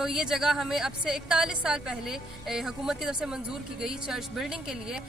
तो ये जगह हमें अब से 41 साल पहले हुकूमत की तरफ से मंजूर की गई चर्च बिल्डिंग के लिए।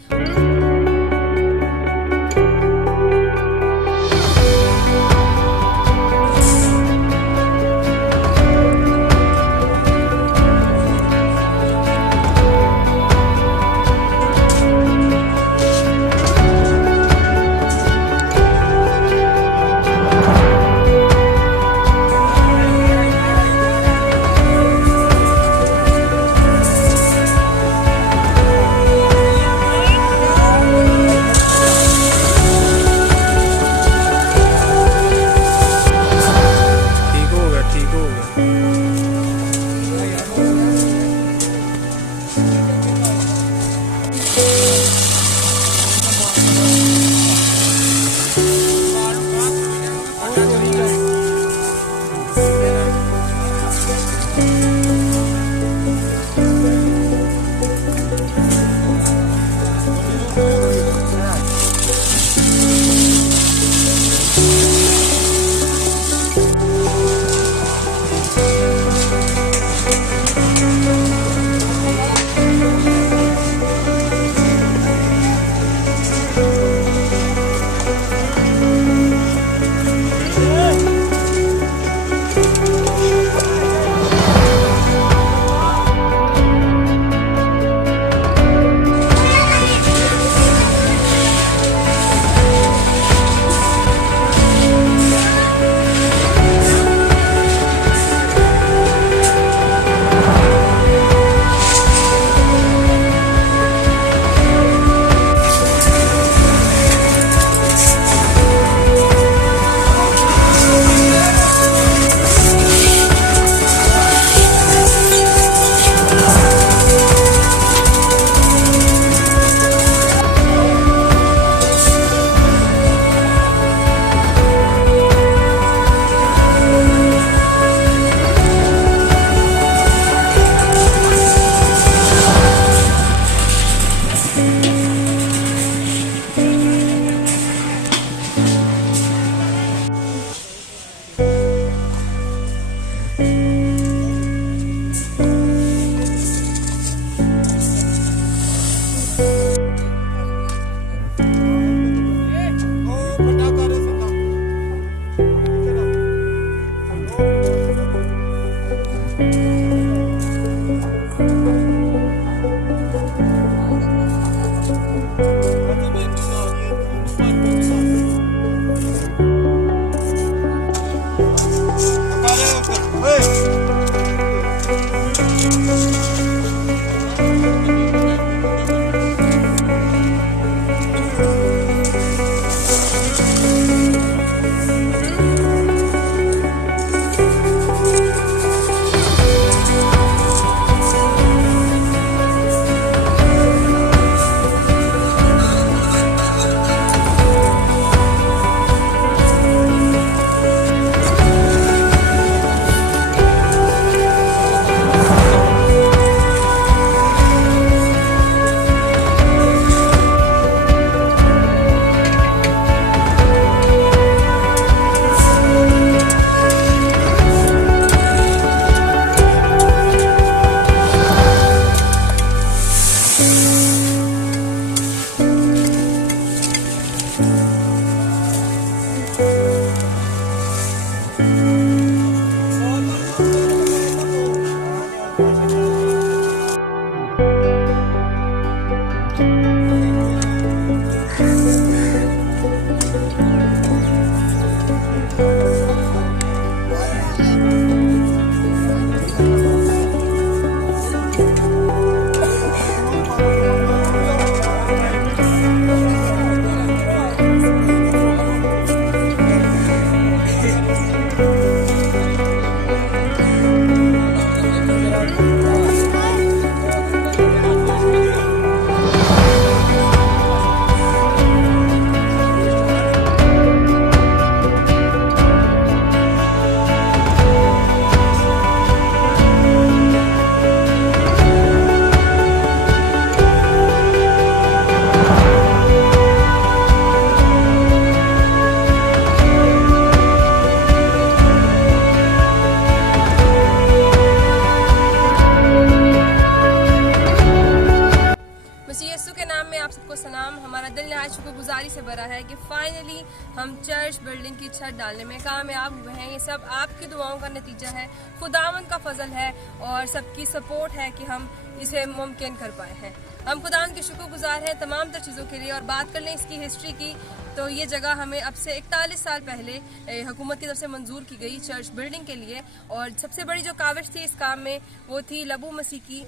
तमाम हमारा दिल नहायत शुक्रगुजारी से भरा है कि फाइनली हम चर्च बिल्डिंग की छत डालने में कामयाब हुए हैं। ये सब आपकी दुआओं का नतीजा है, खुदावंद का फजल है और सबकी सपोर्ट है कि हम इसे मुमकिन कर पाए हैं। हम खुदावंद के शुक्रगुजार हैं तमाम तर चीज़ों के लिए। और बात कर लें इसकी हिस्ट्री की तो ये जगह हमें अब से 41 साल पहले हुकूमत की तरफ से मंजूर की गई चर्च बिल्डिंग के लिए। और सबसे बड़ी जो काविश थी इस काम में वो थी लबू मसीह की,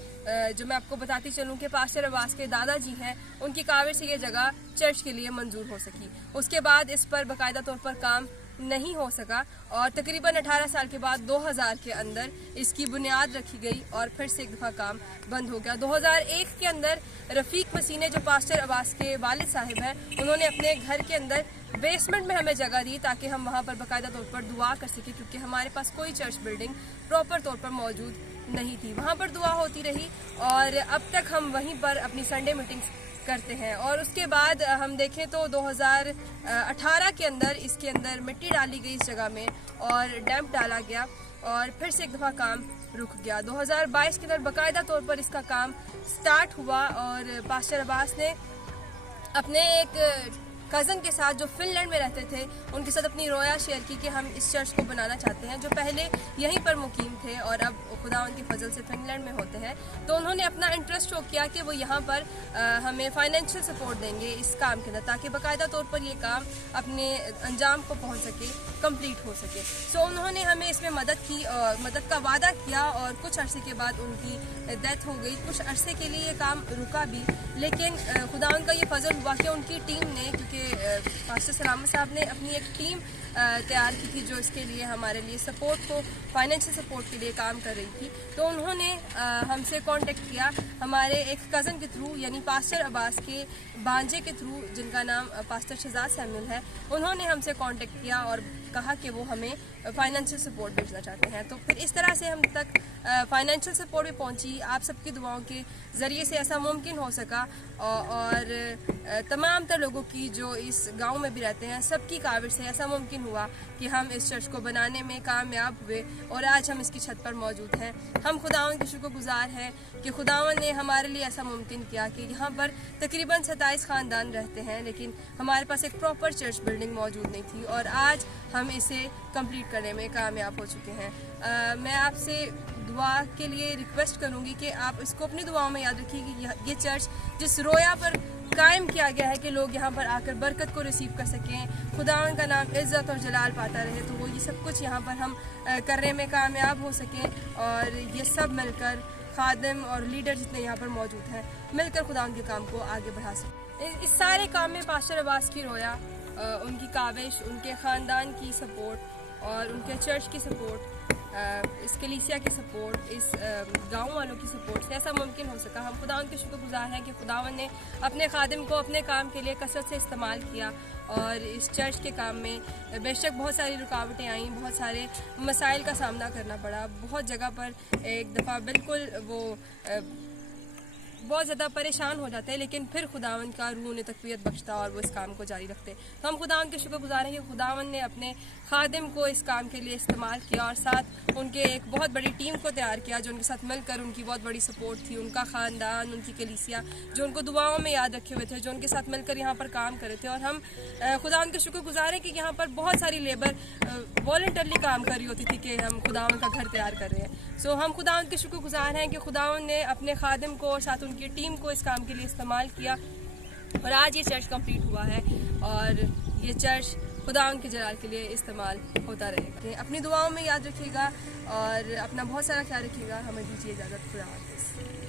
जो मैं आपको बताती चलूँ कि पास्टर अब्बास के दादाजी हैं, उनकी काविश से ये जगह चर्च के लिए मंजूर हो सकी। उसके बाद इस पर बाकायदा तौर पर काम नहीं हो सका और तकरीबन 18 साल के बाद 2000 के अंदर इसकी बुनियाद रखी गई और फिर से एक दफ़ा काम बंद हो गया। 2001 के अंदर रफ़ीक मसीह ने, जो पास्टर अब्बास के वालिद साहिब हैं, उन्होंने अपने घर के अंदर बेसमेंट में हमें जगह दी ताकि हम वहाँ पर बाकायदा तौर पर दुआ कर सकें, क्योंकि हमारे पास कोई चर्च बिल्डिंग प्रॉपर तौर पर मौजूद नहीं थी। वहाँ पर दुआ होती रही और अब तक हम वहीं पर अपनी संडे मीटिंग्स करते हैं। और उसके बाद हम देखें तो 2018 के अंदर इसके अंदर मिट्टी डाली गई इस जगह में और डैम्प डाला गया और फिर से एक दफ़ा काम रुक गया। 2022 के अंदर बाकायदा तौर पर इसका काम स्टार्ट हुआ और पास्टर अब्बास ने अपने एक कज़न के साथ जो फिनलैंड में रहते थे उनके साथ अपनी रोया शेयर की कि हम इस चर्च को बनाना चाहते हैं, जो पहले यहीं पर मुकीम थे और अब खुदा उनकी फजल से फिनलैंड में होते हैं। तो उन्होंने अपना इंटरेस्ट शो किया कि वो यहाँ पर हमें फाइनेंशियल सपोर्ट देंगे इस काम के अंदर, ताकि बाकायदा तौर पर ये काम अपने अंजाम को पहुँच सके, कंप्लीट हो सके। सो उन्होंने हमें इसमें मदद की और मदद का वादा किया और कुछ अरसे के बाद उनकी डेथ हो गई। कुछ अरसे के लिए ये काम रुका भी, लेकिन खुदा उनका ये फजल हुआ कि उनकी टीम ने, क्योंकि पास्टर सलामत साहब ने अपनी एक टीम तैयार की थी जो इसके लिए हमारे लिए सपोर्ट को, फाइनेंशियल सपोर्ट के लिए काम कर रही थी, तो उन्होंने हमसे कांटेक्ट किया हमारे एक कज़न के थ्रू, यानी पास्टर अब्बास के भांजे के थ्रू, जिनका नाम पास्टर शहजाद सैमुअल है। उन्होंने हमसे कांटेक्ट किया और कहा कि वो हमें फाइनेंशियल सपोर्ट भेजना चाहते हैं। तो फिर इस तरह से हम तक फाइनेंशियल सपोर्ट भी पहुंची। आप सबकी दुआओं के ज़रिए से ऐसा मुमकिन हो सका और तमाम तर लोगों की जो इस गांव में भी रहते हैं, सबकी काविश से ऐसा मुमकिन हुआ कि हम इस चर्च को बनाने में कामयाब हुए और आज हम इसकी छत पर मौजूद हैं। हम खुदावन के शुक्रगुजार हैं कि खुदावन ने हमारे लिए ऐसा मुमकिन किया कि यहाँ पर तकरीबन 27 ख़ानदान रहते हैं, लेकिन हमारे पास एक प्रॉपर चर्च बिल्डिंग मौजूद नहीं थी और आज हम इसे कंप्लीट करने में कामयाब हो चुके हैं। मैं आपसे दुआ के लिए रिक्वेस्ट करूँगी कि आप इसको अपनी दुआओं में याद रखिए कि ये चर्च जिस रोया पर कायम किया गया है कि लोग यहाँ पर आकर बरकत को रिसीव कर सकें, खुदावन का नाम इज़्ज़त और जलाल पाता रहे, तो वो ये सब कुछ यहाँ पर हम करने में कामयाब हो सकें और ये सब मिलकर खादिम और लीडर जितने यहाँ पर मौजूद हैं मिलकर खुदावन के काम को आगे बढ़ा सकें। इस सारे काम में पास्टर अब्बास की रोया, उनकी काविश, उनके ख़ानदान की सपोर्ट और उनके चर्च की सपोर्ट, इस कलीसिया की सपोर्ट, इस गांव वालों की सपोर्ट से ऐसा मुमकिन हो सका। हम खुदावन के शुक्रगुजार हैं कि खुदावन ने अपने खादिम को अपने काम के लिए कसरत से इस्तेमाल किया और इस चर्च के काम में बेशक बहुत सारी रुकावटें आईं, बहुत सारे मसाइल का सामना करना पड़ा, बहुत जगह पर एक दफ़ा बिल्कुल वो बहुत ज़्यादा परेशान हो जाते हैं, लेकिन फिर खुदावन का रूह उन्हें तक़वियत बख्शता और वो इस काम को जारी रखते। तो हम खुदावन के शुक्रगुजार हैं कि खुदावन ने अपने खादिम को इस काम के लिए इस्तेमाल किया और साथ उनके एक बहुत बड़ी टीम को तैयार किया जो उनके साथ मिलकर, उनकी बहुत बड़ी सपोर्ट थी, उनका ख़ानदान, उनकी कलीसिया जो उनको दुआओं में याद रखे हुए थे, जो उनके साथ मिलकर यहाँ पर काम कर रहे थे। और हम खुदावन के शुक्रगुजार हैं कि यहाँ पर बहुत सारी लेबर वॉलंटरली काम कर रही होती थी कि हम खुदावन का घर तैयार कर रहे हैं। सो हम खुदावन के शुक्रगुजार हैं कि खुदावन ने अपने खादिम को और साथ उनकी टीम को इस काम के लिए इस्तेमाल किया और आज ये चर्च कंप्लीट हुआ है और ये चर्च खुदावन के जलाल के लिए इस्तेमाल होता रहेगा। अपनी दुआओं में याद रखिएगा और अपना बहुत सारा ख्याल रखिएगा। हमें दीजिए इजाज़त। खुदा हाफ़िज़।